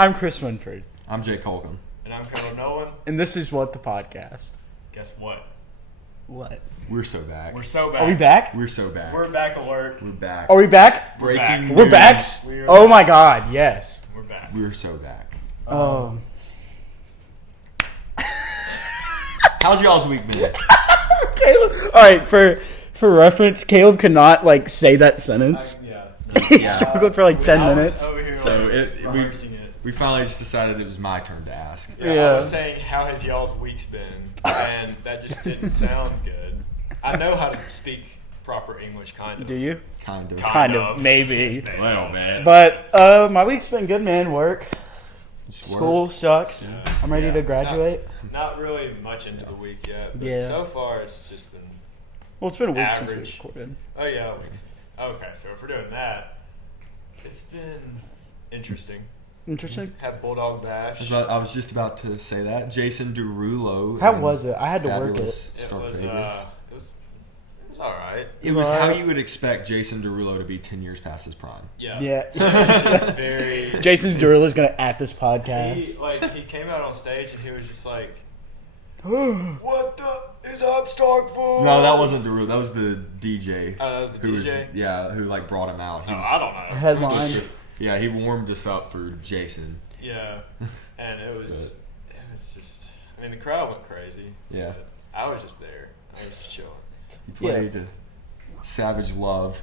I'm Chris Winford. I'm Jake Holcomb. And I'm Carol Nolan. And this is What the Podcast. Guess what? What? We're so back. We're so back. Are we back? We're so back. We're back alert. We're back. Are we back? Breaking news. We're back? Oh my god, yes. We're back. We're so back. How's y'all's week been? Caleb. Alright, for reference, Caleb could not say that sentence. He struggled for 10 minutes. Over here, So we finally just decided it was my turn to ask. I was just saying, how has y'all's weeks been? And that just didn't sound good. I know how to speak proper English, kind of. Do you? Kind of. Kind of, maybe. Well, man. But my week's been good, man. Work. School sucks. Yeah. I'm ready to graduate. Not really much into the week yet, but Yeah. so far it's just been Well, it's been a week average. since we recorded. Oh yeah, weeks. Okay, so if we're doing that, it's been interesting. Interesting. Have Bulldog Bash. I was just about to say that. Jason Derulo. How was it? I had to work it. It was all right. It was how you would expect Jason Derulo to be 10 years past his prime. Yeah. Very. Jason Derulo's gonna at this podcast. He came out on stage and he was just like, "What the is up, Starkville?" No, that wasn't Derulo. That was the DJ. Oh, that was the DJ? Who brought him out. I don't know. Headline. Yeah, he warmed us up for Jason. Yeah, and it was just. I mean, the crowd went crazy. Yeah. I was just there. I was just chilling. He played Savage Love.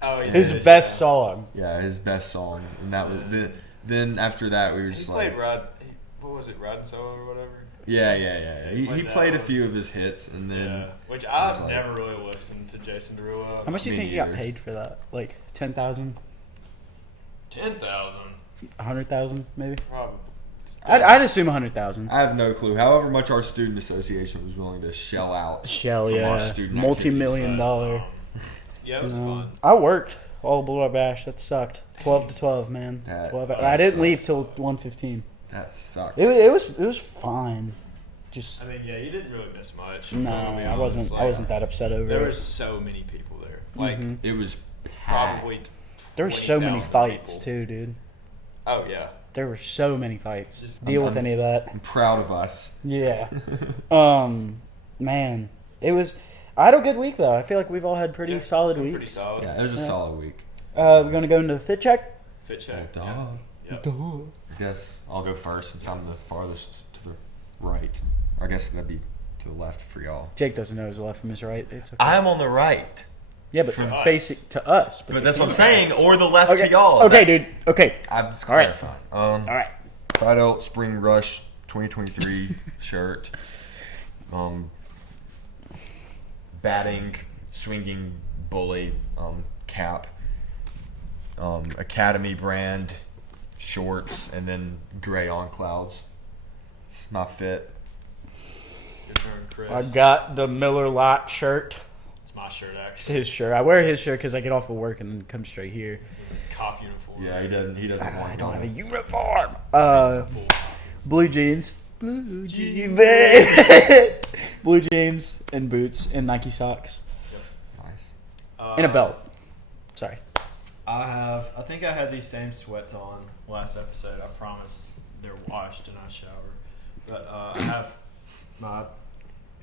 Oh yeah. His best song. Yeah, his best song, and that was then after that we were just he played what was it, Riding Solo or whatever? Yeah. He played a few of his hits, and then which I've never really listened to Jason Derulo. How much do you think he got paid for that? 10,000? 10,000. 100,000, maybe. Probably. I'd assume 100,000. I have no clue. However much our student association was willing to shell out. Our student multi-million-dollar. Yeah, it was fun. I worked all Bulldog Bash. That sucked. 12 to 12, man. 12. I didn't leave till 1:15. That sucks. It was fine. Just. I mean, yeah, you didn't really miss much. No, I wasn't. I wasn't that upset over it. There were so many people there. It was probably. There were so many fights people. too, dude. Oh yeah. There were so many fights. Just deal with any of that. I'm proud of us. Yeah. Man, it was. I had a good week though. I feel like we've all had pretty solid weeks. Pretty solid. Yeah, it was a solid week. We're gonna go into the fit check. Fit check. Yep. I guess I'll go first since I'm the farthest to the right. Or I guess that'd be to the left for y'all. Jake doesn't know his left from his right. It's okay. I'm on the right. Yeah, but facing to us. But that's what I'm saying. Or the left to y'all. Okay, dude. Okay. I'm just all right. clarifying. All right. Pride Out Spring Rush 2023 shirt. Batting, swinging bully cap. Academy brand shorts, and then Gray on clouds. It's my fit. Your turn, Chris. I got the Miller Lite shirt. It's my shirt, It's actually. his shirt. I wear his shirt because I get off of work and then come straight here. It's a cop uniform. Yeah, he doesn't want I to don't have a go. uniform. Blue jeans. Blue jeans, baby. Blue jeans and boots and Nike socks. Nice. And a belt. Sorry. I think I had these same sweats on last episode. I promise they're washed and I shower. But I have my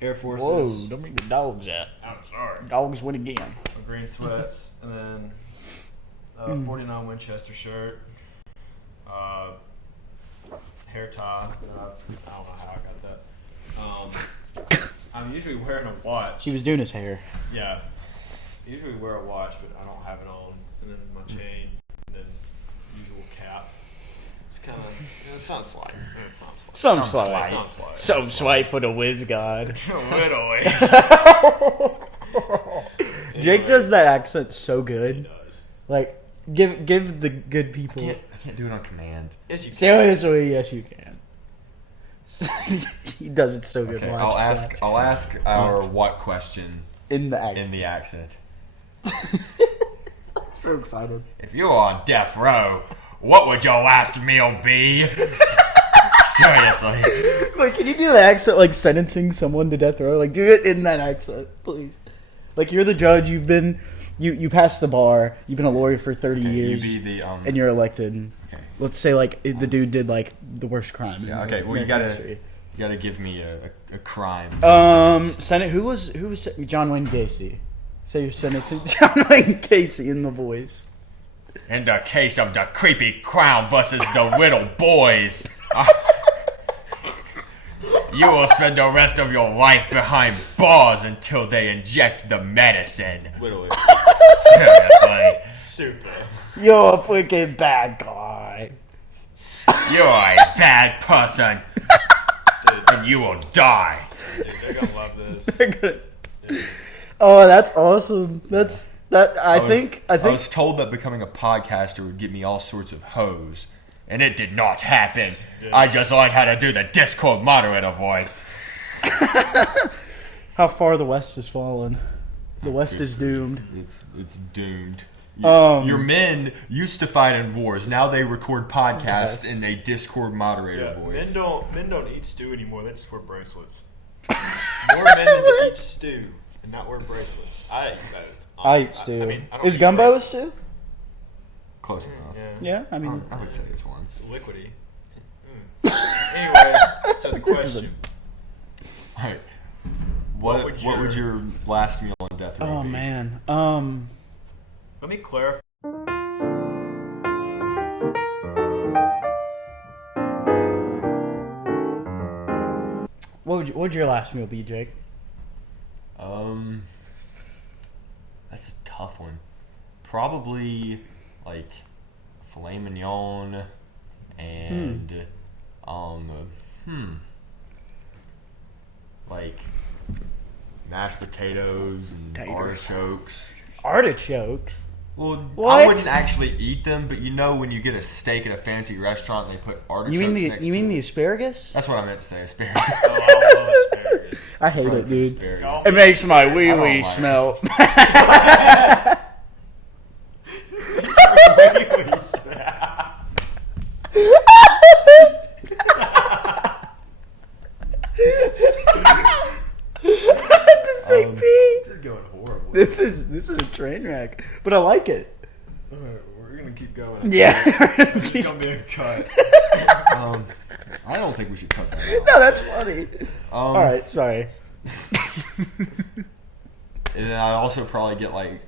Air Forces. Whoa, don't bring the dogs out. I'm sorry. Dogs win again. My green sweats, and then 49 Winchester shirt. Hair tie. I don't know how I got that. I'm usually wearing a watch. He was doing his hair. Yeah. I usually wear a watch, but I don't have it on. And then my chain, and then usual cap. It's kind of. It sounds slight. Some swipe for the whiz god. Jake does that accent so good. Like, give the good people. I can't do it on command. Yes, you can. Seriously, yes you can. He does it so good. Okay, Watch. I'll ask our what question in the accent. in the accent. So excited. if you were on death row, what would your last meal be? Seriously. Like, can you do the accent like sentencing someone to death row? Like, do it in that accent, please. Like, you're the judge. You passed the bar. You've been a lawyer for 30 years. You be the and you're elected. Okay. let's say like the dude did like the worst crime. Yeah. in Okay. Well, you American gotta history. give me a crime. Senate. Who was John Wayne Gacy? Say your Senate to John Wayne Gacy and the boys. In the case of the creepy clown versus the little boys, you will spend the rest of your life behind bars until they inject the medicine. Literally. Seriously. Super. You're a freaking bad guy. You're a bad person, Dude, and you will die. they're gonna love this. Oh, that's awesome. I think. I was told that becoming a podcaster would give me all sorts of hoes. And it did not happen. Yeah. I just learned how to do the Discord moderator voice. How far the West has fallen. The West is doomed. It's doomed. Um, Your men used to fight in wars. Now they record podcasts Yes. in a Discord moderator Yeah, voice. men don't eat stew anymore. They just wear bracelets. More men need to eat stew and not wear bracelets. I eat both. I eat stew. I don't Is eat gumbo a bracelets. stew? Close enough. Yeah, I mean, I would say it's one. It's liquidy. Anyways, so the This is question. All right. What What would would your last meal on death row oh be? man. Let me clarify. What would your last meal be, Jake? That's a tough one. Probably like filet mignon and like mashed potatoes and Taters. artichokes. Artichokes. Well, What? I wouldn't actually eat them, but you know when you get a steak at a fancy restaurant and they put artichokes You mean next the to it? asparagus? That's what I meant to say, asparagus. Oh, I love asparagus. I hate Probably it, put dude. asparagus. It makes my wee I don't wee like smell. to say pee. This is going horrible. This is a train wreck, but I like it. Alright, we're gonna keep going. Yeah. This is gonna be a cut. I don't think we should cut that out. No, that's funny. Um, All right, sorry. And then I'd also probably get like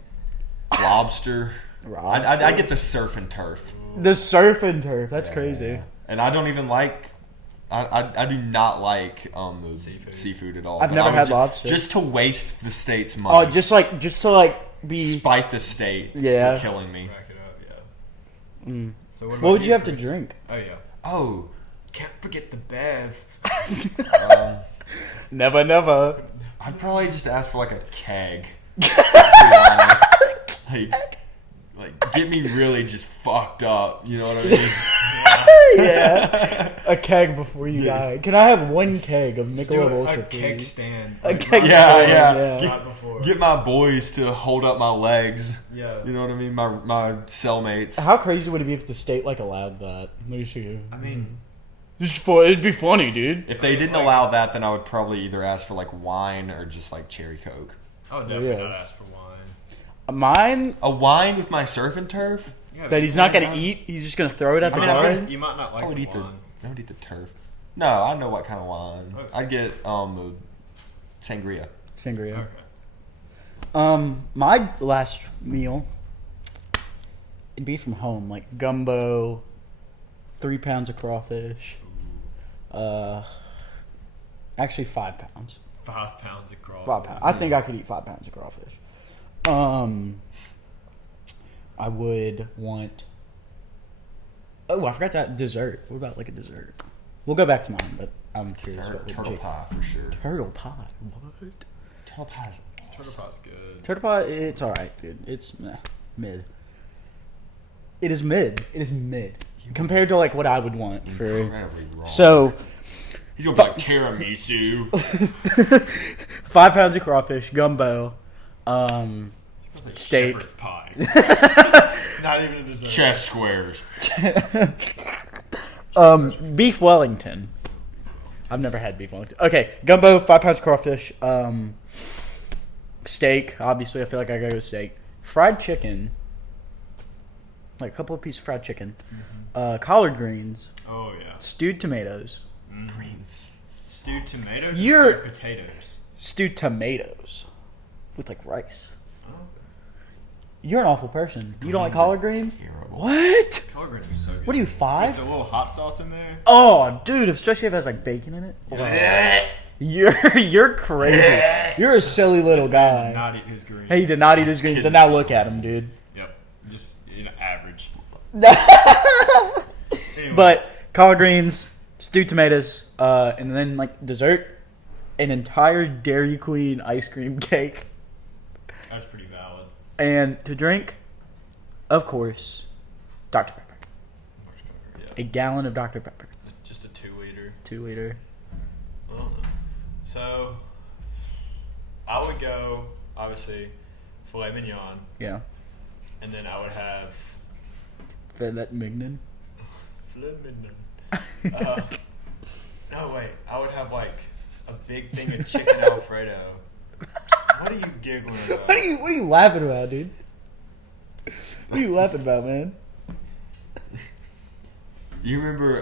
lobster. I'd get the surf and turf. The surf and turf. That's crazy. And I don't even like. I do not like Seafood. seafood at all. I've But never I would had just, lobster. Just to waste the state's Oh, money. just to like be. spite the state Yeah. for killing me. Rack it up, yeah. So What about would you have to Chris? drink? Oh yeah. Oh, Can't forget the bev. Never, never. I'd probably just ask for like a keg. To be honest. Like, get me really just fucked up. You know what I mean? Yeah. A keg before you die. Can I have one keg of Let's do Michelob a Ultra, keg please? stand. A Like, keg not- Yeah, stand, yeah. Not before. Get my boys to hold up my legs. Yeah. You know what I mean? My cellmates. How crazy would it be if the state like allowed that? I mean, It'd be funny, dude. if they didn't allow that, then I would probably either ask for like wine or just like cherry coke. I would definitely Yeah. not ask for wine. Mine A wine with my surf and turf? Yeah, that he's not why gonna eat. He's just gonna throw it at the I mean, I garden. You might not like I would the eat wine. I would eat the turf. No, I know what kind of wine. Okay. I'd get sangria. Sangria. Okay. My last meal, it'd be from home, like gumbo, 3 pounds of crawfish. Actually 5 pounds. 5 pounds of crawfish. 5 pounds. I think I could eat 5 pounds of crawfish. I would want. Oh, I forgot that dessert. What about like a dessert? We'll go back to mine, but I'm curious Dessert, about what turtle Jake- pie for sure. Turtle pie. What? Turtle pie's Turtle pot's good. Turtle pie. It's all right, dude. It's mid. It is mid. It is mid compared to like what I would want for. incredibly wrong. So, he's gonna be like tiramisu. 5 pounds of crawfish, gumbo, It's like Steak. shepherd's pie. It's not even a dessert. Chess squares. beef Wellington. I've never had beef Wellington. Okay, gumbo, 5 pounds of crawfish, steak. Obviously, I feel like I gotta go steak. Fried chicken. like a couple of pieces of fried chicken, collard greens, Oh yeah. stewed tomatoes, Greens. Stewed tomatoes. You're- Or stewed potatoes. stewed tomatoes with like rice. Oh. You're an awful person. You don't like Greens are collard greens? terrible. What? Collard greens is so good. What are you, 5? It's a little hot sauce in there. Oh, dude, especially if it has like bacon in it. You're crazy. You're a silly little This man guy. did not eat his greens. Hey, he did not eat his greens, so now look at him, dude. Yep. Just average. Anyways. But collard greens, stewed tomatoes, and then like dessert, an entire Dairy Queen ice cream cake, That's pretty valid. and to drink, of course, Dr. Pepper. Yeah. A gallon of Dr. Pepper, Just a 2-liter. 2 liter. I don't know. So, I would go, obviously, filet mignon, Yeah, and then I would have filet mignon. filet mignon. No, wait. I would have, like, a big thing of chicken Alfredo. What are you giggling about? What are you laughing about, dude? What are you laughing about, man? You remember,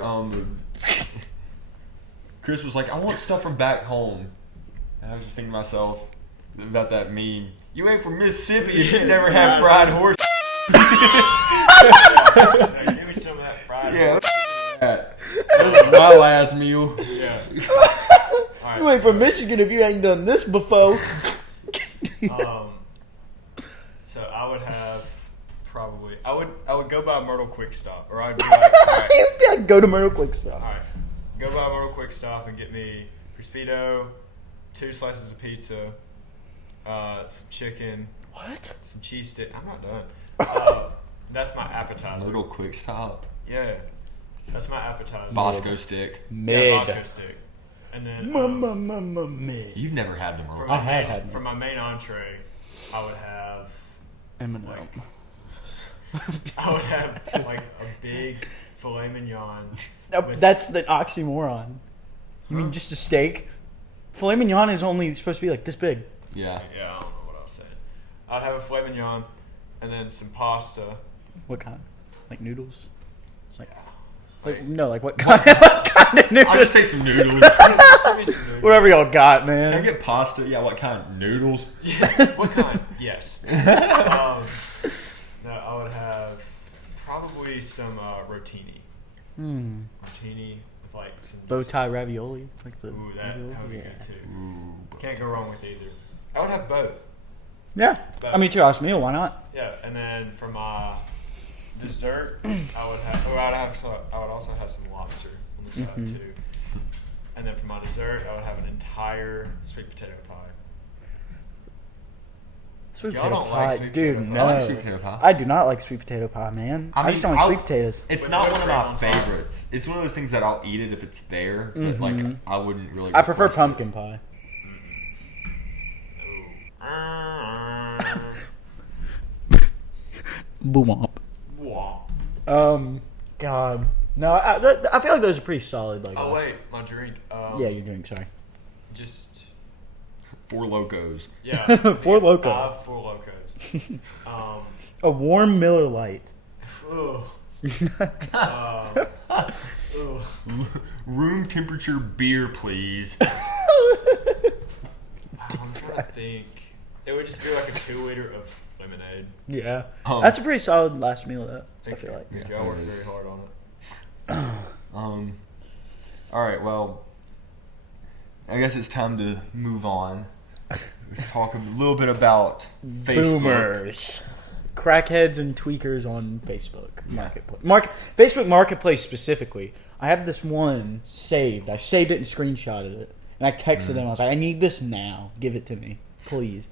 Chris was like, I want stuff from back home. And I was just thinking to myself about that meme. You ain't from Mississippi, you never had fried horse. Hey, give me some of that fried. Yeah, that was my last meal. Yeah. All right, You ain't from Michigan if you ain't done this before. So I would have probably I would go by Myrtle Quick Stop, or I'd be like, all right, Yeah, go to Myrtle Quick Stop. all right, go by Myrtle Quick Stop and get me Crispito, 2 slices of pizza, some chicken, What? some cheese stick. I'm not done. That's my appetizer. Little quick stop. Yeah, that's my appetizer. Bosco stick. Yeah, Mid. Bosco stick. And then Mid. You've never had them, for right? my, I have had for my main entree, I would have M&M. I would have like a big filet mignon. Nope, with- that's the oxymoron. You mean just a steak? Filet mignon is only supposed to be like this big. Yeah. Yeah, I don't know what I was saying. I'd have a filet mignon and then some pasta. What kind? Like noodles? Like, No, like what kind, what kind of noodles? I'll just take some noodles. just give me some noodles. Whatever y'all got, Can I man. get pasta? Yeah, what kind? Noodles? What kind? Yes. No, I would have probably some rotini. Rotini with like some Bow tie ravioli, like the. Ooh, that would be yeah. good too. Ooh. Can't go wrong with either. I would have both. Yeah, I mean, it's your last meal. Why not? Yeah, and then for my dessert, I would also have some lobster on the side too. And then for my dessert, I would have an entire sweet potato pie. Sweet Y'all potato don't pie, like sweet dude. potato pie. No, I like sweet potato pie. I do not like sweet potato pie, man. I, just don't like sweet potatoes. It's With not whipped one of cream my on top. favorites. It's one of those things that I'll eat it if it's there, but like I wouldn't really. I prefer request it. pumpkin pie. Boomop. God. No, I feel like those are pretty solid. Like, Oh wait, my drink. Yeah, your drink. Sorry. Just Four Locos. yeah. Four Loko. I have 4 locos. A warm Miller Lite. Ugh. Ugh. Room temperature beer, please. I'm trying to think. It would just be like a 2-liter of lemonade. Yeah, Um, that's a pretty solid last meal. Though I feel like. Thank you. I Yeah, worked it is. very hard on it. All right. Well, I guess it's time to move on. Let's talk a little bit about Facebook. Boomers, crackheads, and tweakers on Facebook Marketplace. Facebook Marketplace specifically. I have this one saved. I saved it and screenshotted it, and I texted them. I was like, "I need this now. Give it to me, please."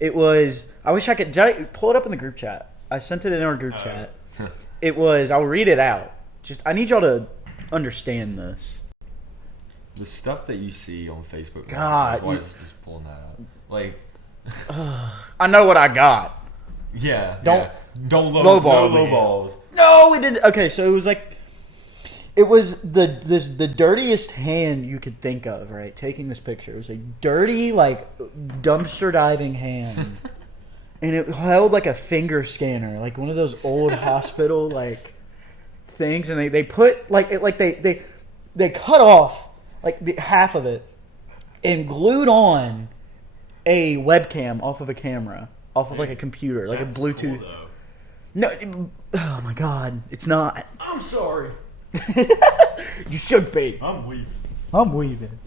It was. I wish I could. Did I pull it up in the group chat? I sent it in our group chat. It was. I'll read it out. Just. I need y'all to understand this. The stuff that you see on Facebook. God, why is just pulling that out? Like, I know what I got. yeah. Don't no lowball me. low balls. No, it didn't. Okay, so it was like, it was the dirtiest hand you could think of, right? Taking this picture, it was a dirty, like, dumpster diving hand, and it held like a finger scanner, like one of those old hospital like things, and they put like it like they cut off like half of it and glued on a webcam off of a camera, off of like a computer, like a Bluetooth. Cool, No, oh my god, it's not. I'm sorry. You should be. I'm weaving. I'm weaving.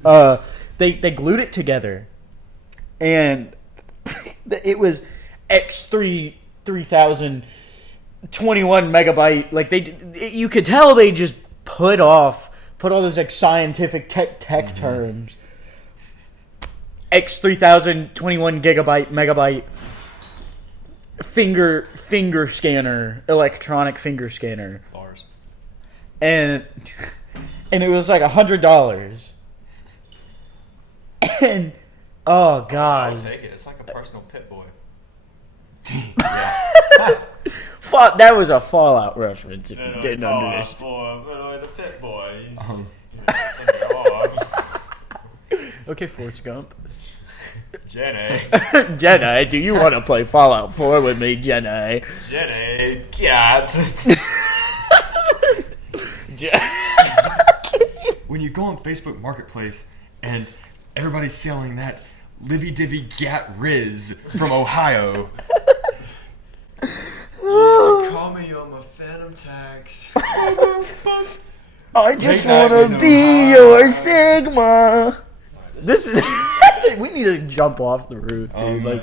They glued it together, and it was X3 3021 megabyte. Like you could tell they just put all those like scientific tech terms. X 3021 megabyte finger scanner, electronic finger scanner, Bars. and it was like $100. And oh god, I'll take it. It's like a personal pit boy. That was a Fallout reference. If you And didn't Fallout understand. Boy, but the pit boy. It's a dog. Okay, Forrest Gump. Jenny. Jenny, do you want to play Fallout 4 with me, Jenny? Jenny. Cat. When you go on Facebook Marketplace and everybody's selling that Livy Divvy Gat Rizz from Ohio. Call me on my Phantom tax. I just Hey, want to you be know, your Sigma. This is. We need to jump off the roof, dude.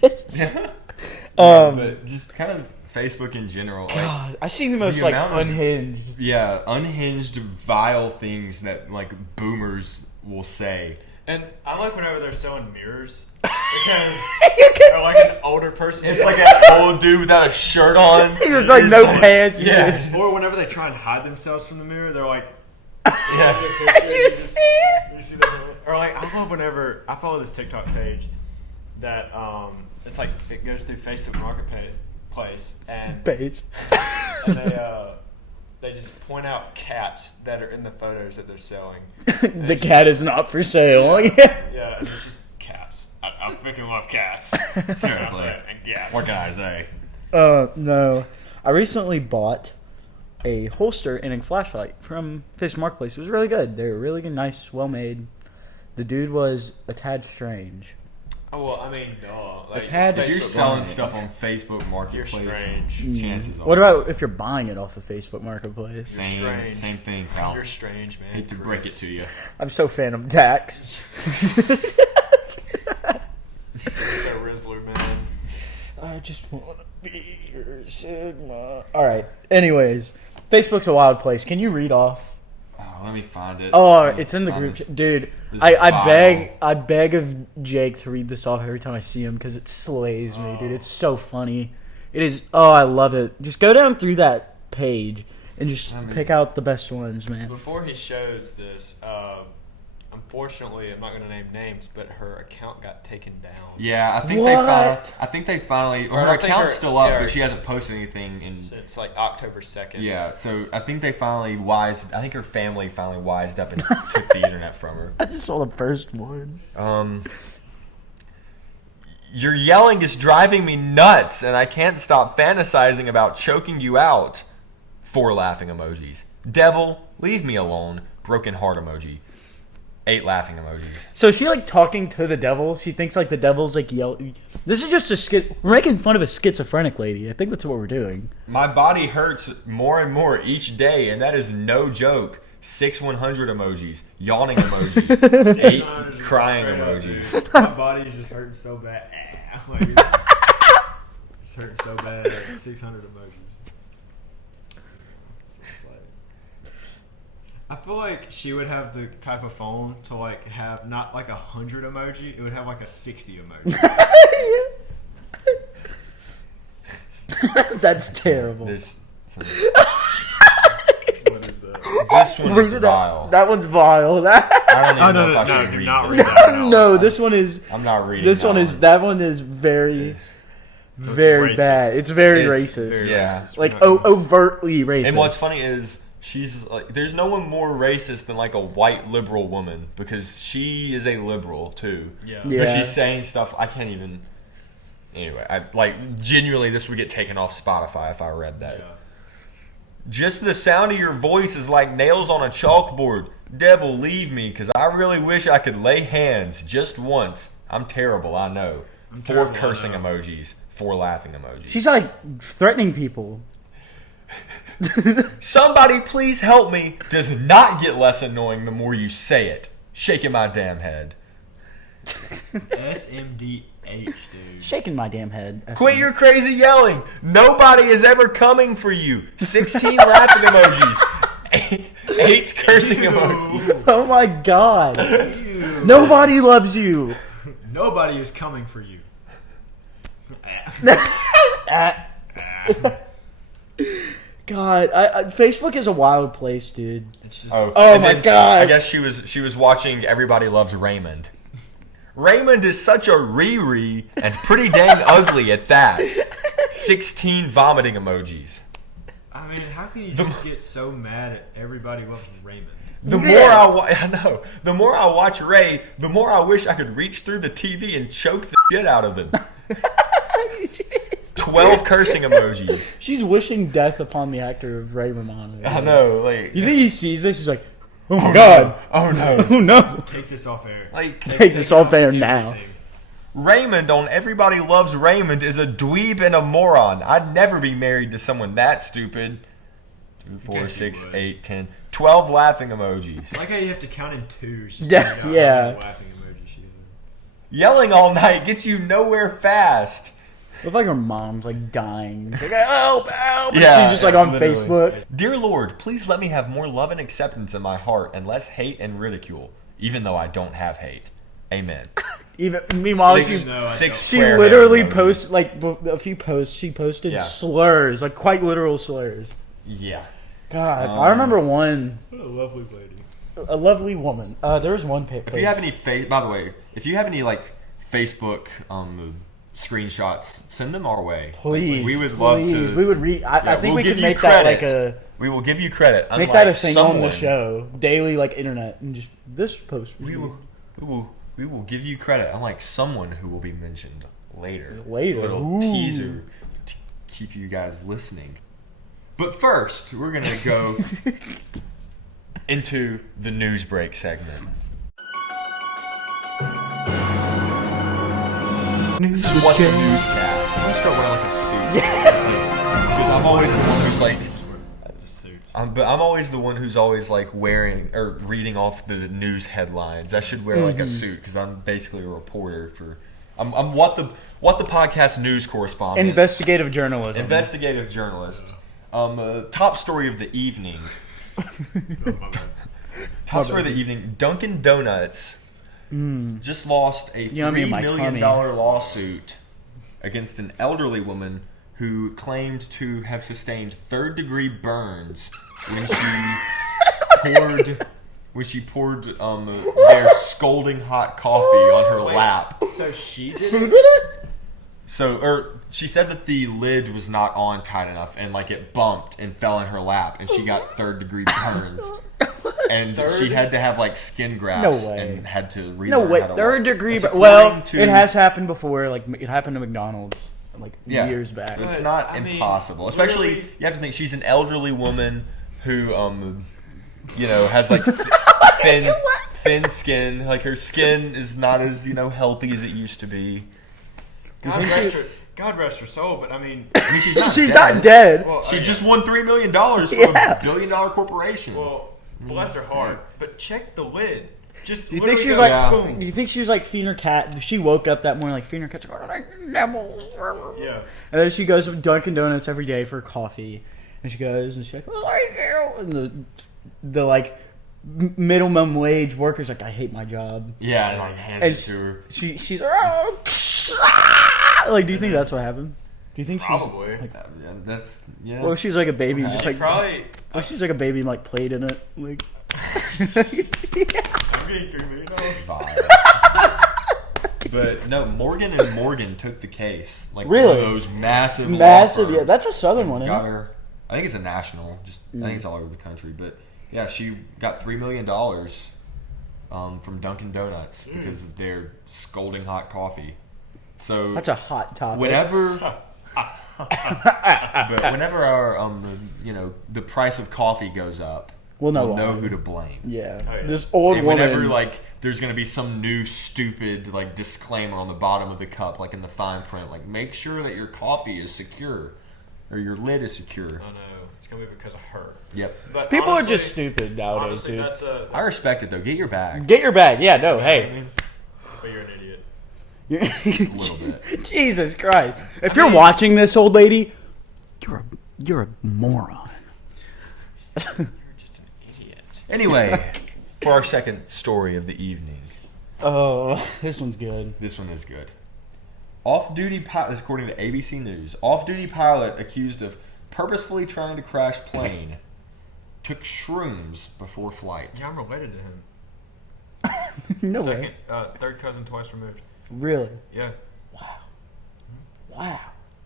This is- But just kind of Facebook in general. Like, God, I see the most The like amount of- unhinged. yeah, unhinged, vile things that like boomers will say. And I like whenever they're selling mirrors because You can they're like an older person. It's like an old dude without a shirt on. There's like no pants. Yeah. Just- Or whenever they try and hide themselves from the mirror, they're like, You see it? You see that? Or like, I love whenever I follow this TikTok page that it's like it goes through Facebook Marketplace and Page. they just point out cats that are in the photos that they're selling. The cat is not for sale. Yeah. Yeah, and it's just cats. I freaking love cats. Seriously. And yes. What can I say? No. I recently bought a holster and a flashlight from Facebook Marketplace. It was really good. They were really good, nice, well made. The dude was a tad strange. Oh well, I mean, no. Like, tad- it's If you're Facebook selling Market. stuff on Facebook Marketplace, strange. chances are. What about if you're buying it off of Facebook Marketplace? You're Same, strange. same thing, pal. You're strange, man. Hate to break it to you. I'm so Phantom Tax. So Rizzler, man. I just want to be your Sigma. All right. Anyways, Facebook's a wild place. Can you read off? Oh, let me find it. Oh, Let me it's in the find group this. chat. Dude, this I vile. beg of Jake to read this off every time I see him because it slays me, dude. It's so funny. It is. Oh, I love it. Just go down through that page and just pick out the best ones, man. Before he shows this, unfortunately, I'm not going to name names, but her account got taken down. Yeah, I think What? they finally. Or Her I think account's her- still up, yeah, but she hasn't posted anything in. Since like October 2nd. Yeah, so I think they finally wised. I think her family finally wised up and took the internet from her. I just saw the first one. Your yelling is driving me nuts, and I can't stop fantasizing about choking you out. 4 laughing emojis. Devil, leave me alone. Broken heart emoji. 8 laughing emojis. So is she like talking to the devil? She thinks like the devil's like yelling. This is just a skit. We're making fun of a schizophrenic lady. I think that's what we're doing. My body hurts more and more each day, and that is no joke. 6 100 emojis. Yawning emoji. 8 crying Straight up, emoji. dude. My body's just hurting so bad. Like, it's hurting so bad. 600 emojis. It's like- I feel like she would have the type of phone to like have not like 100 emoji. It would have like a 60 emoji. That's terrible. There's some, What is that? this one Read is it vile. out. That one's vile. That I don't even know if I no, should do read not this. read that. no, this one is. I'm not reading This one is. That one is very, very racist. bad. It's very It's racist. very Yeah. racist. Like We're not gonna- overtly racist. And what's funny is she's like, there's no one more racist than like a white liberal woman because she is a liberal too. Yeah. Yeah. But she's saying stuff I can't even. Anyway, I genuinely this would get taken off Spotify if I read that. Yeah. Just the sound of your voice is like nails on a chalkboard. Devil, leave me, because I really wish I could lay hands just once. I'm terrible, I know. 4 cursing emojis, 4 laughing emojis. She's like threatening people. Somebody please help me does not get less annoying the more you say it. Shaking my damn head. SMDH, dude. Shaking my damn head. Quit your crazy yelling. Nobody is ever coming for you. 16 laughing emojis. 8 cursing emojis. Oh my god. Nobody loves you. Nobody is coming for you. God, Facebook is a wild place, dude. It's just Oh and my then God. I guess she was watching Everybody Loves Raymond. Raymond is such a Riri and pretty dang ugly at that. 16 vomiting emojis. I mean, how can you just get so mad at Everybody Loves Raymond? The more I know, the more I watch Ray, the more I wish I could reach through the TV and choke the shit out of him. 12 cursing emojis. She's wishing death upon the actor of Ray Romano. I know, like You think he sees this? He's like, oh my god. Oh no. Oh no. Take this off air. Like Take this off air now. Everything. Raymond on Everybody Loves Raymond is a dweeb and a moron. I'd never be married to someone that stupid. 2, 4, guess you 6, would. 8, 10, 12 laughing emojis. I like how you have to count in twos. Just Yeah, to figure out yeah. how many laughing emoji she is. Yelling all night gets you nowhere fast. Looks like her mom's like dying. Like, help, help. And Yeah, she's just like on literally. Facebook. Dear Lord, please let me have more love and acceptance in my heart and less hate and ridicule, even though I don't have hate. Amen. Even meanwhile, Six- she, No, I six don't. she square literally hand emoji. posted like a few posts. She posted Yeah. slurs, like quite literal slurs. Yeah. God, I remember one, What a lovely lady. a lovely woman. There was one paper. If you have any by the way, if you have any like Facebook screenshots, send them our way. please, we would love please, to. we would read. I Yeah, think we'll we give could you make that like credit. a We will give you credit. make that a unlike thing on someone. the show, daily like internet, and just this post. We will give you credit, unlike someone who will be mentioned later. Later. Little Ooh. teaser to keep you guys listening. But first, we're gonna go into the news break segment. This is what the newscast. I'm gonna start wearing like a suit. Because I'm always the one who's like. Just wear just suits. But I'm always the one who's always like wearing or reading off the news headlines. I should wear like a suit because I'm basically a reporter for. I'm what the podcast news correspondent. Investigative journalism. Investigative journalist. Top story of the evening. Oh, my bad. Top story of the evening. Dunkin' Donuts just lost a Yummy in $3 my million tummy. lawsuit against an elderly woman who claimed to have sustained third-degree burns when she poured their scalding hot coffee on her lap. So she did She it? did it? She said that the lid was not on tight enough and like it bumped and fell in her lap and she got third-degree burns. And she had to have like skin grafts No way. and had to relearn No way. how to Third walk. degree. That's Well, according to- it has happened before. Like it happened to McDonald's like Yeah. years back. It's But, not I mean, impossible. Especially, really- you have to think she's an elderly woman who, has like thin skin. Like her skin is not as healthy as it used to be. God rest her soul, but I mean, I mean, she's not She's dead. not dead. well, She I- just won $3 million for Yeah. a billion-dollar corporation. well, bless her heart, but check the lid. Just Do you think she was literally like? go, Yeah. boom. Do you think she was like feeding her cat? She woke up that morning like feeding her cat. Like, nibbles. Yeah. And then she goes to Dunkin' Donuts every day for coffee, and she goes and she's like, "Oh, I do." And the like minimum wage worker's like, "I hate my job." yeah, and like hands And it to her. she's like, do you think that's what happened? Do you think she's Probably. like, or she's like a baby, just like, Probably. or she's like a baby, like played in it, like. I'm getting $3 million. But no, Morgan & Morgan took the case. Like Really? one of those massive law Massive, firms. yeah. That's a southern one, Got isn't it? her. I think it's a national. I think it's all over the country. But yeah, she got $3 million from Dunkin' Donuts because of their scalding hot coffee. So That's a hot topic. whenever our the price of coffee goes up, We'll know know why. who to blame. Yeah. Oh, yeah. This old And woman. whenever like there's gonna be some new stupid like disclaimer on the bottom of the cup, like in the fine print, like make sure that your coffee is secure or your lid is secure. Oh no, it's gonna be because of her. Yep. But People honestly, are just stupid nowadays, Honestly, dude. that's I respect it though. Get your bag. Get your bag. Yeah, no, hey. but you're an idiot. A little bit. Jesus Christ. If you're watching this, old lady, you're a moron. You're just an idiot. Anyway, for our second story of the evening. Oh, this one's good. This one is good. Off-duty pilot, according to ABC News, off-duty pilot accused of purposefully trying to crash plane took shrooms before flight. Yeah, I'm related to him. No Second, way. third cousin twice removed. Really? Yeah, Wow.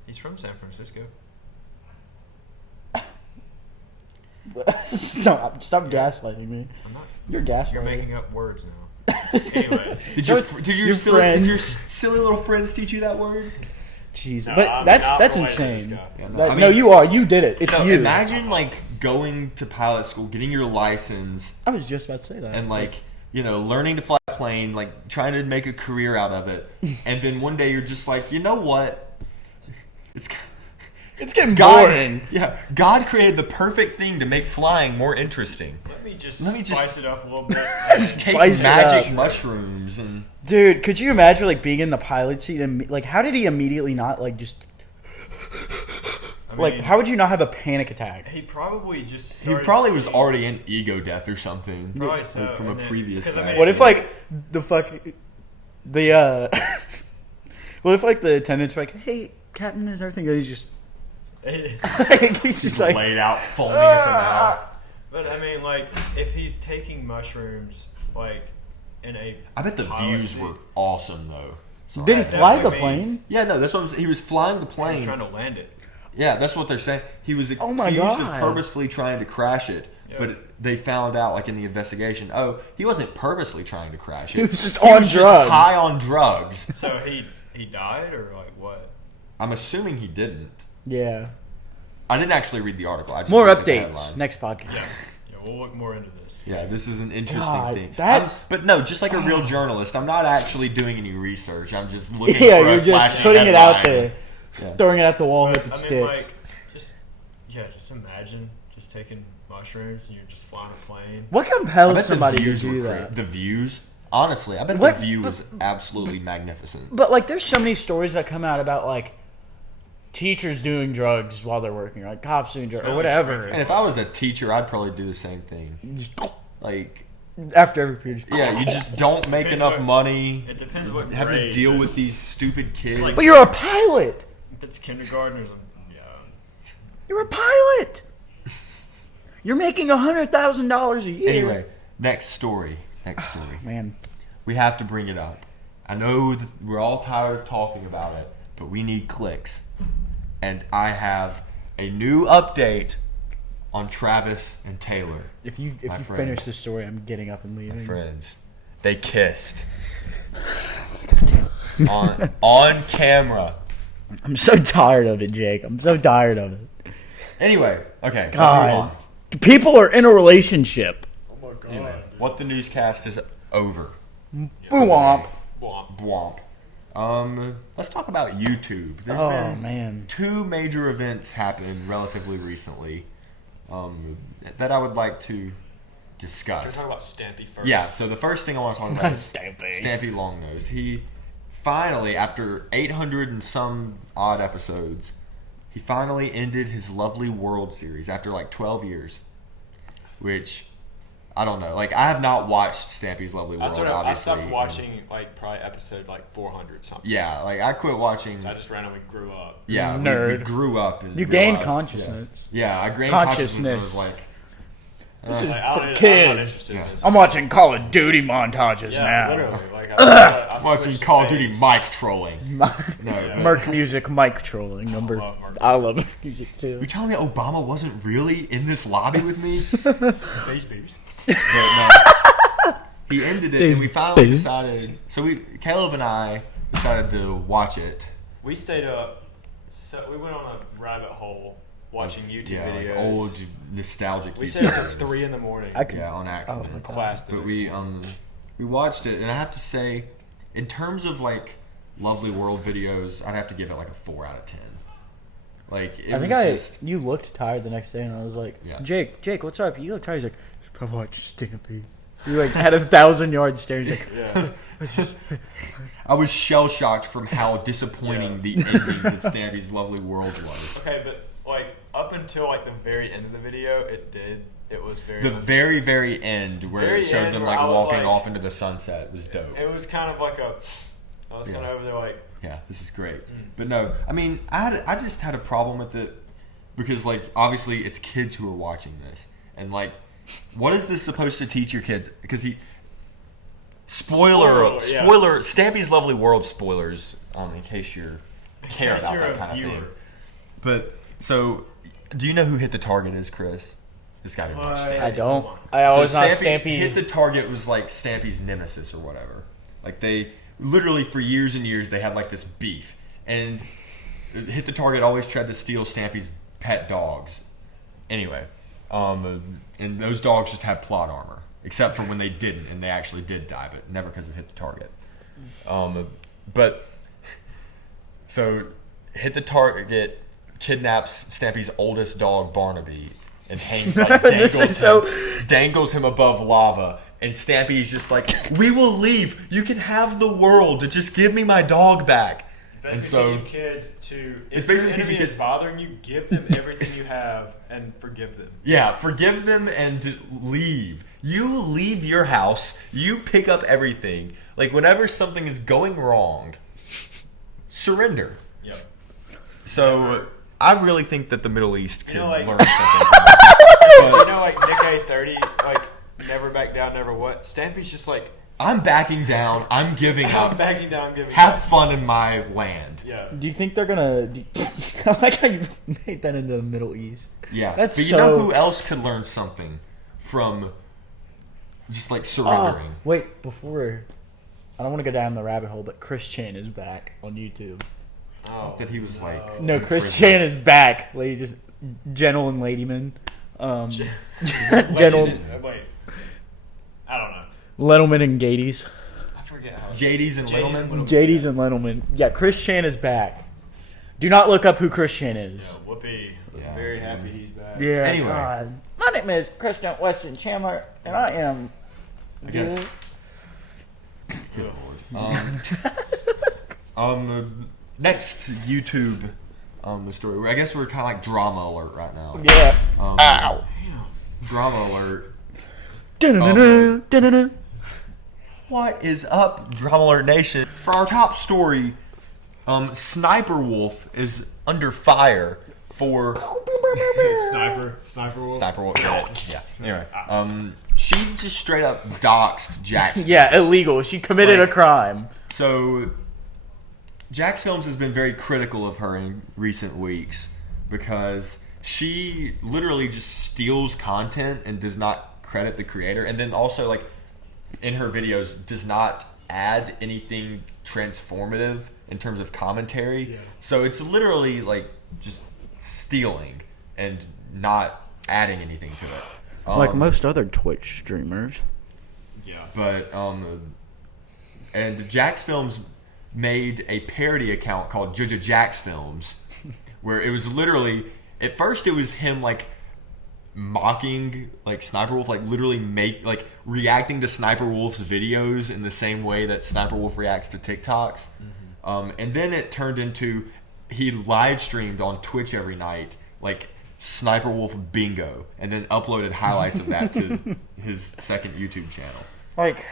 he's from San Francisco. Stop gaslighting me. I'm not. You're gaslighting. You're making up words now. Anyways, Did So your friends- silly little friends teach you that word? Jeez, No, but I'm that's not related to insane. this guy. Yeah, That- I no, mean- you are. You did it. It's No, you. imagine like going to pilot school, getting your license, I was just about to say that. and like learning to fly a plane, like trying to make a career out of it, and then one day you're just like, you know what? it's getting God, boring. yeah, God created the perfect thing to make flying more interesting. let me just Let me just- spice it up a little bit. Take Spice it magic up. mushrooms and Dude, could you imagine like being in the pilot seat and like how did he immediately not like just I like mean, how would you not have a panic attack? he probably just he started probably was seeing- already in ego death or something. Probably Like, so, from a and then- previous. because, I crash. mean, What if like what if like the attendants were like, "Hey, Captain, is everything good?" He's just he's just like laid out, foaming at the mouth. But I mean, like, if he's taking mushrooms, like, in a I bet the pilot views seat, were awesome though. So did he that fly the definitely plane? means- Yeah, no, that's what I'm saying. He was flying the he's plane. trying to land it. Yeah, that's what they're saying. He was Oh my accused of God. purposefully trying to crash it, Yeah. but they found out, like in the investigation, he wasn't purposely trying to crash it. He was just on drugs. High on drugs. So he died, or like what? I'm assuming he didn't. Yeah. I didn't actually read the article. I just More looked at the updates headline. next podcast. Yeah, we'll look more into this. Yeah, this is an interesting God, thing. that's- But no, just like a real journalist, I'm not actually doing any research. I'm just looking Yeah, for a you're just flashy putting it out headline. there, throwing it at the wall, But, hoping it I mean, sticks. like, just imagine just taking mushrooms and you're just flying a plane. What I compels bet somebody the to views do were that? the views. Honestly, I bet What- the view was absolutely magnificent. But like, there's so many stories that come out about like teachers doing drugs while they're working, or like cops doing drugs, or not whatever. And if I was a teacher, I'd probably do the same thing. Just Like, after every period. yeah, you just don't make Depends enough what- money. It depends what Have to grade, deal but with these stupid kids. like- But you're a pilot. if it's kindergarten or something. Yeah. You're a pilot. You're making $100,000 a year. Anyway, next story. Next story. Man, We have to bring it up. I know that we're all tired of talking about it, but we need clicks. And I have a new update on Travis and Taylor. if you My finish friends. this story, I'm getting up and leaving. Friends. They kissed. on camera. I'm so tired of it, Jake. I'm so tired of it. Anyway, okay, let's move God, on. people are in a relationship. Oh my god. Anyway, what the newscast is over. Boomwomp. Womp. Bwomp. Let's talk about YouTube. There's Oh been man. two major events happened relatively recently that I would like to Can we discuss. talk about Stampy first? Yeah, so the first thing I want to talk about is Stampy. Stampy Longnose. He finally, after 800 and some odd episodes, he finally ended his lovely World Series after like 12 years. Which, I don't know. Like, I have not watched Stampy's Lovely World, I obviously. stopped watching like probably episode like 400 something. Yeah, like, I quit watching. I just randomly grew up. Yeah, we Nerd. grew up. And You gained realized- consciousness. Yeah, I gained consciousness. And I was Consciousness. like, This is Like, I for don't- I'm not kids. interested in this. I'm watching Call of Duty montages Yeah, now. literally. Like, I watching switched Call of Duty things. mic trolling. No, Yeah. but- Merc music, mic trolling. Number. love Merc. I love music too. You telling me Obama wasn't really in this lobby with me? Face beefs. But no. He ended it, These and we finally beasts. decided. So Caleb and I decided to watch it. We stayed up. So we went on a rabbit hole watching YouTube videos. Like old nostalgic. We YouTube stayed up till videos. 3 in the morning. On accident. Class. The But next we watched it, and I have to say, in terms of like Lovely World videos, I'd have to give it like a 4 out of 10. Like You looked tired the next day, and I was like, Yeah. Jake, what's up? You look tired. He's like, I watched Stampede. You like had 1,000-yard stare. He's like, Yeah. I was shell shocked from how disappointing the ending to Stampy's Lovely World was. Okay, but like up until like the very end of the video, it was very. The very, very end where Very it showed end them where like I was walking like- off into the sunset was dope. It was kind of like I was kind of over there like. Yeah, this is great. But no, I mean, I just had a problem with it because, like, obviously it's kids who are watching this. And, like, what is this supposed to teach your kids? Because Spoiler, Stampy's Lovely World spoilers, in case you're care about that kind of thing. But, so, do you know who Hit the Target is, Chris? It's got to be Stampy. I don't. I always not Stampy. Hit the Target was like Stampy's nemesis or whatever. Like they literally for years and years they had like this beef, and Hit the Target always tried to steal Stampy's pet dogs. Anyway, and those dogs just had plot armor, except for when they didn't, and they actually did die, but never because of Hit the Target. But so Hit the Target kidnaps Stampy's oldest dog, Barnaby, and dangles him above lava. And Stampy's just like, we will leave. You can have the world. Just give me my dog back. And so teaching kids to, it's if basically your teaching enemy kids is bothering you, give them everything you have and forgive them. Yeah, forgive them and leave. You leave your house. You pick up everything. Like whenever something is going wrong, surrender. Yep. So I really think that the Middle East could learn something. So like Nick A30, like never back down, never what. Stampy's just like, I'm backing down. I'm giving up. I'm backing down. I'm giving Have up. fun in my land. Yeah. Do you think they're gonna? I like how you made that into the Middle East. Yeah, That's but you so... know who else could learn something from just like surrendering? Wait, before I don't want to go down the rabbit hole, but Chris Chan is back on YouTube. I thought that he was like No, Chris Chan is back. Lady, just gentle and ladyman. Gentle. Wait. I don't know. Lentilman and Gadies. I forget how. JD's and Littleman. JD's and Lentilman. Yeah, Chris Chan is back. Do not look up who Chris Chan is. Yeah, whoopee. Yeah. Very happy he's back. Yeah. Anyway. God. My name is Christian Weston Chandler, and I am. I guess. Good Lord. Next YouTube story. I guess we're kind of like drama alert right now. Yeah. Ow. Drama alert. Dun-dun-dun-dun, dun-dun-dun. What is up, Drama Alert Nation? For our top story, Sniper Wolf is under fire for Sniper Wolf. Sniper Wolf. Yeah. Anyway, she just straight up doxed Jax. Yeah, illegal. She committed a crime. So, Jax Films has been very critical of her in recent weeks because she literally just steals content and does not credit the creator, and then also like in her videos does not add anything transformative in terms of commentary. So it's literally like just stealing and not adding anything to it, Like most other Twitch streamers. Yeah. but and Jax Films made a parody account called Jax Films where it was literally, at first it was him like mocking like Sniper Wolf, like literally reacting to Sniper Wolf's videos in the same way that Sniper Wolf reacts to TikToks. And then it turned into he live streamed on Twitch every night like Sniper Wolf bingo, and then uploaded highlights of that to his second YouTube channel. Like,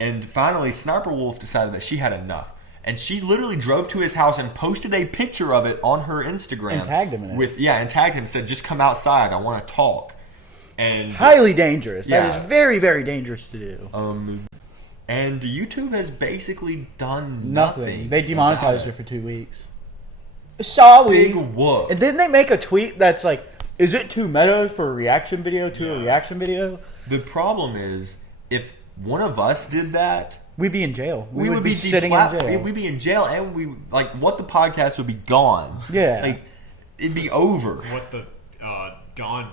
and finally Sniper Wolf decided that she had enough, and she literally drove to his house and posted a picture of it on her Instagram. And tagged him in it. And tagged him, said, just come outside, I want to talk. And highly dangerous. Yeah. That is very, very dangerous to do. And YouTube has basically done Nothing. nothing. They demonetized her for 2 weeks. Sorry. Big whoop. And didn't they make a tweet that's like, is it too meta for a reaction video to a reaction video? The problem is, if one of us did that, We'd be in jail. We would be sitting in jail. We'd be in jail, and what the podcast would be gone. Yeah. Like, it'd be over. What the Don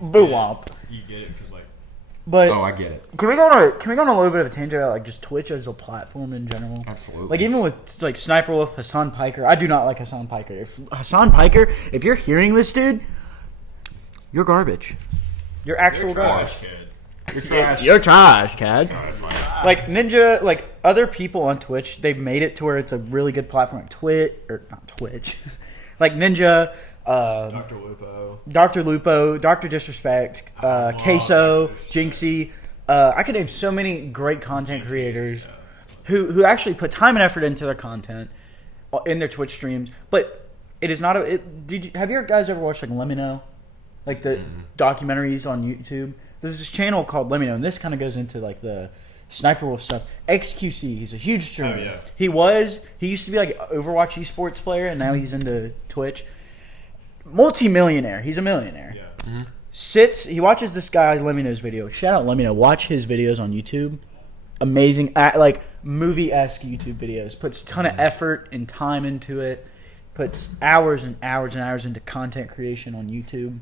Boo womp. You get it because But Oh, I get it. Can we go on a little bit of a tangent about like just Twitch as a platform in general? Absolutely. Like even with like Sniper Wolf, Hassan Piker, I do not like Hassan Piker. If you're hearing this, dude, you're garbage. You're actual garbage. You're trash. You're trash, Cad. That's fine. Like Ninja, like other people on Twitch, they've made it to where it's a really good platform. Like not Twitch, like Ninja, Dr. Lupo, Dr. Disrespect, Queso, Jinxie. I could name so many great content creators who actually put time and effort into their content in their Twitch streams. But it is not have you guys ever watched like Let Me Know, like the documentaries on YouTube? There's this channel called Let Me Know, and this kind of goes into like the Sniper Wolf stuff. XQC, he's a huge streamer. Oh, yeah. He used to be like an Overwatch esports player, and now he's into Twitch. Multi-millionaire. He's a millionaire. Yeah. He watches this guy Let Me Know's video. Shout out Let Me Know. Watch his videos on YouTube. Amazing, like movie-esque YouTube videos. Puts a ton of effort and time into it. Puts hours and hours and hours into content creation on YouTube.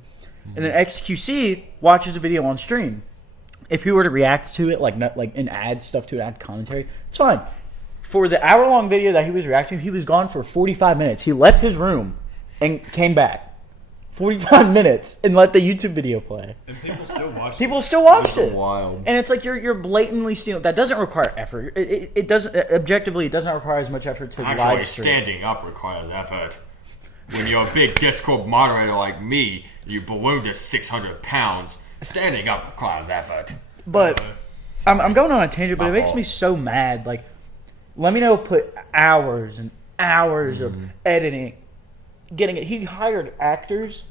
And then XQC watches a video on stream. If he were to react to it, like and add stuff to it, add commentary, it's fine. For the hour-long video that he was reacting to, he was gone for 45 minutes. He left his room and came back. 45 minutes and let the YouTube video play. And people still watch People still watch it. Wild. And it's like you're blatantly stealing. That doesn't require effort. It doesn't, objectively, it doesn't require as much effort to live Actually, stream. standing up requires effort. When you're a big Discord moderator like me, you balloon to 600 pounds. Standing up requires effort. But I'm going on a tangent, but My it makes fault. me so mad. Like, Let Me Know put hours and hours of editing, getting it. He hired actors,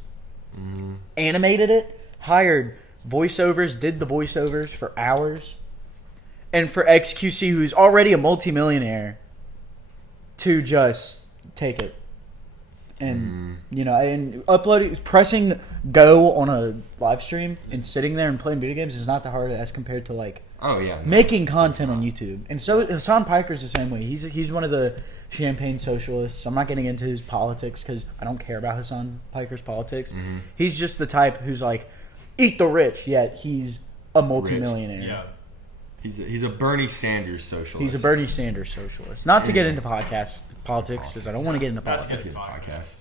animated it, hired voiceovers, did the voiceovers for hours. And for XQC, who's already a multimillionaire, to just take it. And, and uploading, pressing go on a live stream and sitting there and playing video games is not that hard as compared to, like, Oh, yeah. making content on YouTube. And so Hassan Piker's the same way. He's one of the champagne socialists. I'm not getting into his politics because I don't care about Hassan Piker's politics. He's just the type who's like, eat the rich, yet he's a multimillionaire. Yeah. He's a Bernie Sanders socialist. He's a Bernie Sanders socialist. Not to get into politics, because I don't want to get into That's politics. good. Podcast.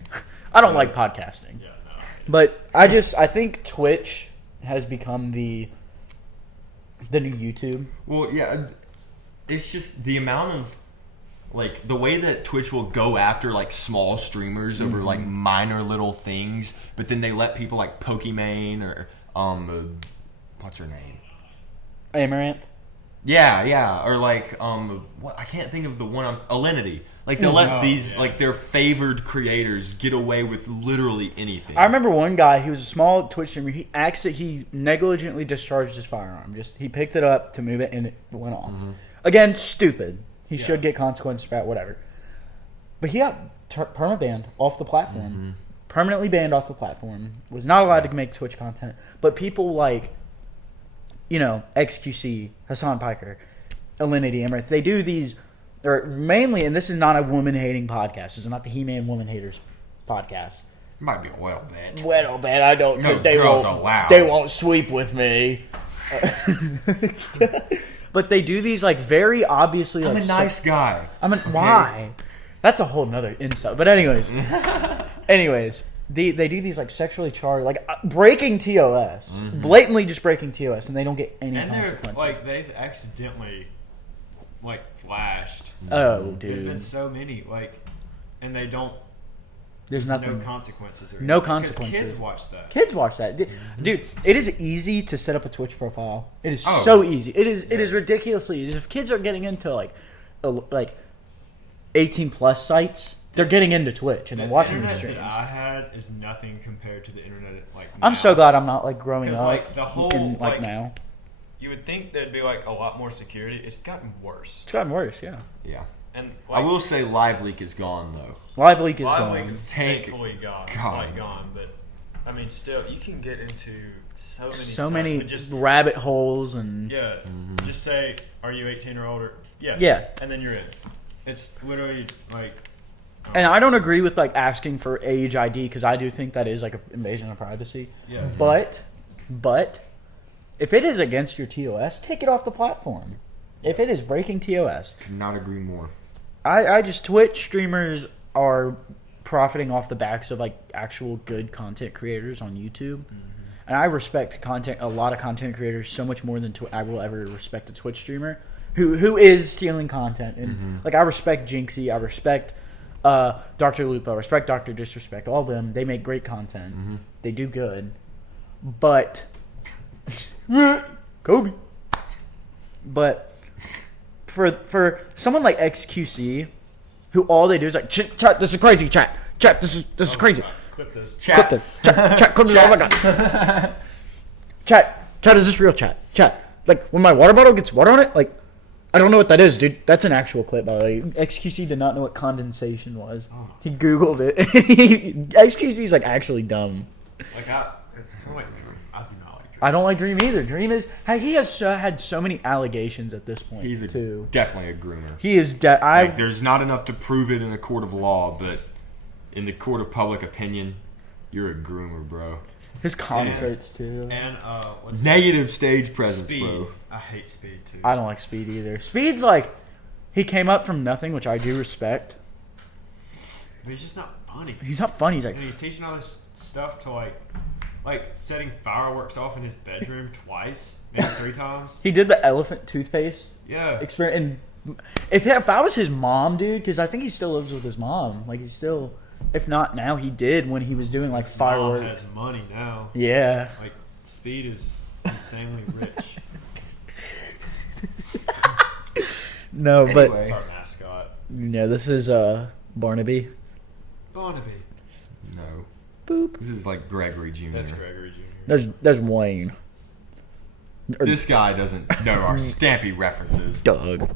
I don't like podcasting. Yeah, no. But I think Twitch has become the new YouTube. Well, yeah, it's just the amount of, like, the way that Twitch will go after, like, small streamers over, like, minor little things, but then they let people like Pokimane or, what's her name? Amaranth. Yeah, or like, what, I can't think of the one, Alinity. Like, they'll let these, like, their favored creators get away with literally anything. I remember one guy, he was a small Twitch streamer, he negligently discharged his firearm. He picked it up to move it and it went off. Again, stupid. He should get consequences for that, whatever. But he got perma-banned off the platform. Permanently banned off the platform. Was not allowed to make Twitch content. But people like, XQC, Hassan Piker, Alinity, Amaranth, they do these, or mainly, and this is not a woman-hating podcast. This is not the He-Man Woman Haters podcast. Might be a little bit. Well, man, I don't, because No they girls won't. allowed. They won't sweep with me. But they do these like very obviously. I'm like, a nice guy. Why? That's a whole nother insult. But anyways, they do these like sexually charged, like breaking TOS, blatantly just breaking TOS, and they don't get any And consequences. they've accidentally, flashed. Oh, There's been dude, so many, and they don't. there's nothing. No consequences. No anything, consequences. Because kids watch that. Kids watch that, dude. It is easy to set up a Twitch profile. It is Oh. so easy. It is ridiculously easy. If kids are getting into like 18+ sites, they're getting into Twitch and they're watching the internet streams. that I had is nothing compared to the internet I'm now. so glad I'm not like growing 'Cause, up the whole in, now. You would think there'd be a lot more security. It's gotten worse. It's gotten worse, yeah. Yeah. And I will say Live Leak is gone, though. Live Leak is Live gone. Leak is Tank- thankfully gone. God. Gone, but I mean, still, you can get into so many So sites, many but just rabbit holes and yeah, just say, "Are you 18 or older?" Yes. Yeah. and then you're in. It's literally like. And I don't agree with like asking for age ID because I do think that is like an invasion of privacy. Yeah. But if it is against your TOS, take it off the platform. If it is breaking TOS, Could not agree more. I just Twitch streamers are profiting off the backs of like actual good content creators on YouTube, and I respect a lot of content creators so much more than I will ever respect a Twitch streamer who is stealing content. And like I respect Jinxie, I respect Dr. Lupo, I respect Dr. Disrespect, all of them. They make great content. They do good, but Kobe. But for someone like XQC, who all they do is like chat, this is crazy, chat, this is crazy. God, clip this. Clip this. Chat, clip this. Oh my god. Chat, is this real chat? Chat, like when my water bottle gets water on it, like I don't know what that is, dude. That's an actual clip, by the way. XQC did not know what condensation was. He Googled it. XQC is like actually dumb. Like it's kind of like Dream. I do not like Dream. I don't like Dream either. Dream is he has had so many allegations at this point. He's too. definitely a groomer. He is. Like, there's not enough to prove it in a court of law, but in the court of public opinion, you're a groomer, bro. His concerts too. And what's Negative stage presence, Speed. bro. I hate Speed too. I don't like Speed either. Speed's like he came up from nothing, which I do respect. But he's just not funny. He's not funny. He's like And he's teaching all this stuff to like setting fireworks off in his bedroom twice, maybe 3 times. he did the elephant toothpaste Yeah. experience. And if I was his mom, dude, because I think he still lives with his mom. Like he's still, if not now, he did when he was doing like His fireworks. mom has money now. Yeah. Like Speed is insanely rich. No, Anyway. but That's our mascot. this is Barnaby. Barnaby. No. Boop. This is like Gregory Jr. That's Gregory Jr. There's Wayne. Or This guy doesn't know our Stampy references. Doug.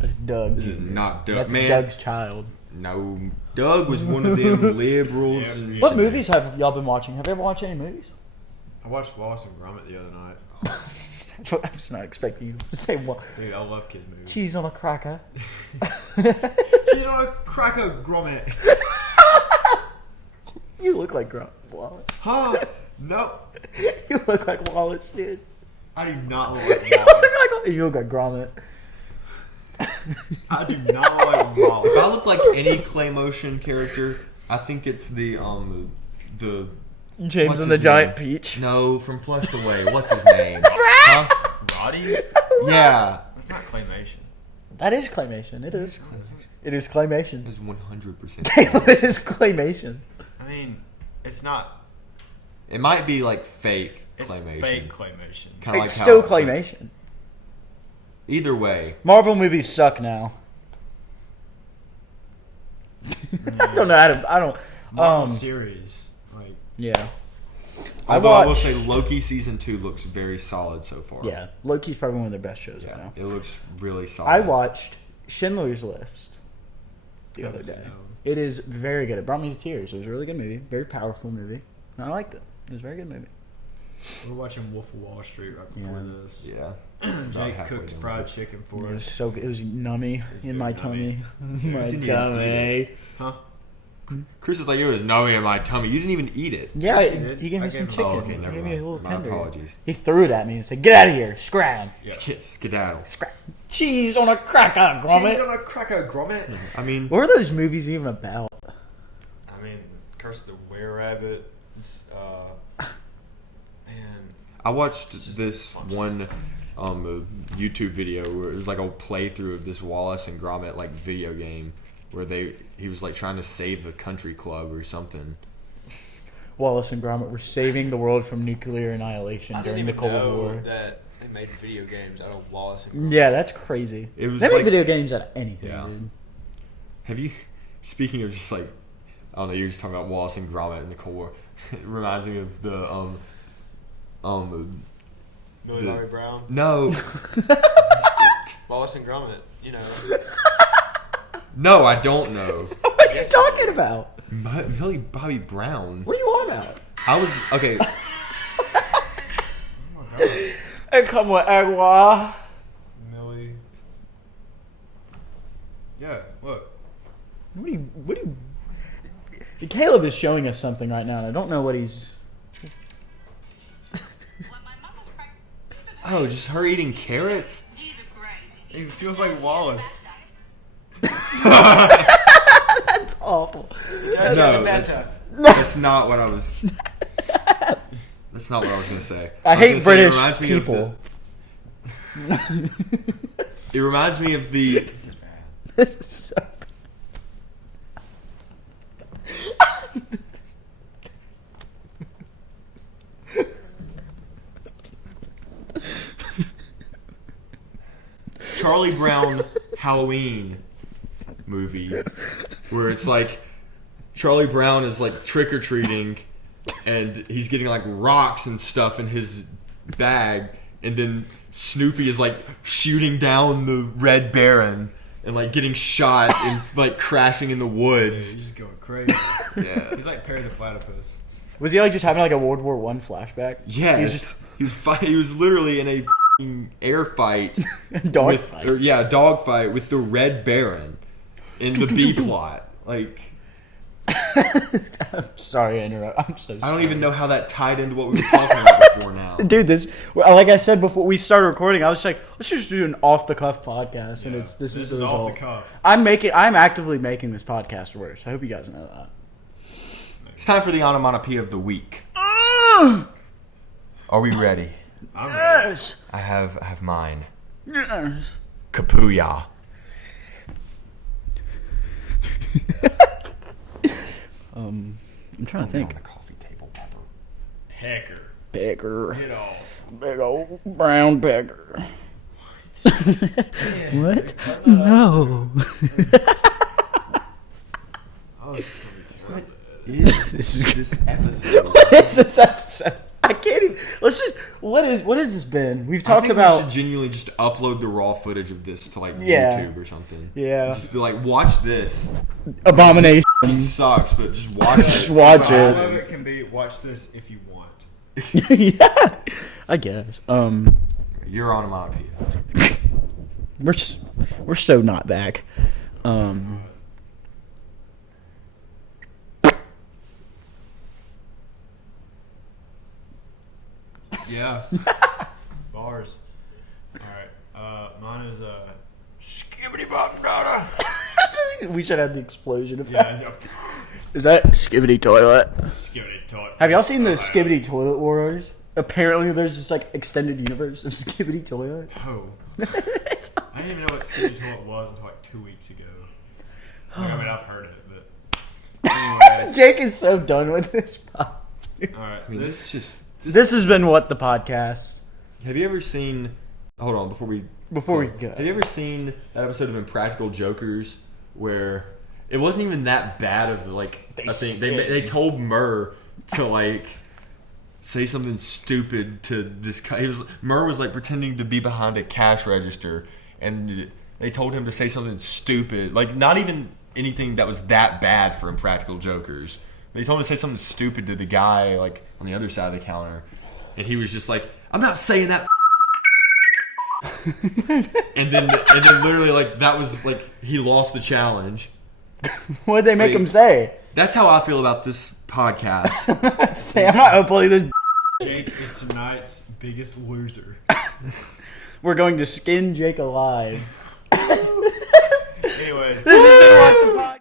That's Doug. This is not Doug. That's Man, Doug's child. no. Doug was one of them liberals. Yeah, and What movies have y'all been watching? Have you ever watched any movies? I watched Wallace and Gromit the other night. That's what I was not expecting you to say. What? Dude, I love kid movies. Cheese on a cracker. You know, cracker Gromit. You look like Wallace. Huh? No. You look like Wallace, dude. I do not look like You Wallace. look like Gromit. I do not look like Wallace. If I look like any clay motion character, I think it's the James What's and the his Giant name? Peach. no from Flushed Away. What's his name? Huh? Roddy? Yeah, That's not claymation. That is claymation. It is. It is claymation. it's 100%. It is claymation. I mean, it's not. It might be like fake It's claymation. fake claymation. Kinda It's like still how- claymation. Either way, Marvel movies suck now. I don't know how to. I don't. Marvel series. Like, Yeah. although I will watched- say Loki season 2 looks very solid so far. Yeah. Loki's probably one of their best shows right Yeah, now. it looks really solid. I watched Schindler's List the other Haven't day. seen that one. It is very good. It brought me to tears. It was a really good movie. Very powerful movie. And I liked it. It was a very good movie. we were watching Wolf of Wall Street right before Yeah. this. Yeah. Jake halfway cooked done fried with it. chicken It for was us. so good. It was nummy was in my very tummy. My Didn't even tummy. Huh? Chris is like, it was no in my tummy. You didn't even eat it. Yeah, Yes, he did. he gave me I some gave him- chicken. Oh, okay, he never gave me a mind. little My tender. apologies. He threw it at me and said, "Get out of here, scram, Yeah. Skedaddle. scram, cheese on a cracker, Cheese grommet." on a cracker Gromit. I mean, What are those movies even about? I mean, Curse of the Were Rabbit. Man, I watched Just this a bunch of one YouTube video where it was like a playthrough of this Wallace and Gromit like video game where he was like trying to save the country club or something. Wallace and Gromit were saving the world from nuclear annihilation during the Cold War. that they made video games out of Wallace and Gromit. Yeah, that's crazy. It was They make like- video games out of anything, Yeah. dude. Have you? Speaking of just like, I don't know, you're just talking about Wallace and Gromit in the Cold War. It reminds me of the Millie Bobby Brown. no, Wallace and Gromit. You know. no, I don't know. What are you talking about? Millie Bobby Brown. What are you on about? I was okay. Oh my god. And come with agua. Millie. Yeah, look. What do you... Caleb is showing us something right now, and I don't know what he's... Oh, just her eating carrots? It feels like Wallace. That's awful. That's not what I was. That's not what I was gonna say. I hate British it reminds me people. It reminds me of the. This is bad. This is so... Charlie Brown Halloween movie where it's like Charlie Brown is like trick-or-treating and he's getting like rocks and stuff in his bag, and then Snoopy is like shooting down the Red Baron and like getting shot and like crashing in the Dude, woods. he's just going crazy. Yeah. He's like Perry the Platypus. Was he like just having like a World War I flashback? Yes. He was literally in a f***ing air fight. Dog fight. Dog fight with the Red Baron in the B plot. Like, I'm sorry to interrupt. I'm so sorry. I don't even know how that tied into what we were talking about before now. Dude, this, like I said before we started recording, I was like, let's just do an off the cuff podcast, and this is the result. off the cuff. I'm actively making this podcast worse. I hope you guys know that. It's time for the onomatopoeia of the week. Are we ready? I'm ready. Yes. I have mine. Yes. Kapuya. I'm trying to think. On the coffee table, Pepper. Pecker. Pecker. Get off. Big old brown pecker. What? No. Oh, this is going to be terrible. This is This episode. What is this episode? I can't even. Let's just. What has this been? We've I talked think about. we should genuinely just upload the raw footage of this to like Yeah. YouTube or something. Yeah. Just be like, watch this. Abomination. It sucks, but just watch it. Just watch All it. of it can be, watch this if you want. Yeah. I guess. Your onomatopoeia. We're so not back. Yeah. Bars. Alright. Mine is skibbidy bottom data. We should have the explosion effect. Yeah. Is that skibbidy toilet? Skibbidy toilet. Have y'all seen the skibbidy toilet wars? Apparently, there's this like extended universe of skibbidy toilet. Oh. I didn't even know what skibbidy toilet was until like 2 weeks ago. Like, I mean, I've heard it, but. Anyways. Jake is so done with this. Alright. I mean, this is just. This has been what the podcast. Have you ever seen? Hold on, before we go. Have you ever seen that episode of Impractical Jokers where it wasn't even that bad of like a thing? They told Murr to like say something stupid to this. Murr was like pretending to be behind a cash register, and they told him to say something stupid, like not even anything that was that bad for Impractical Jokers. They told him to say something stupid to the guy like on the other side of the counter, and he was just like, "I'm not saying that." and then literally like that was like he lost the challenge. What did they make him say? That's how I feel about this podcast. Say, I'm not uploading this. Jake is tonight's biggest loser. We're going to skin Jake alive. Anyways. This has been what the podcast.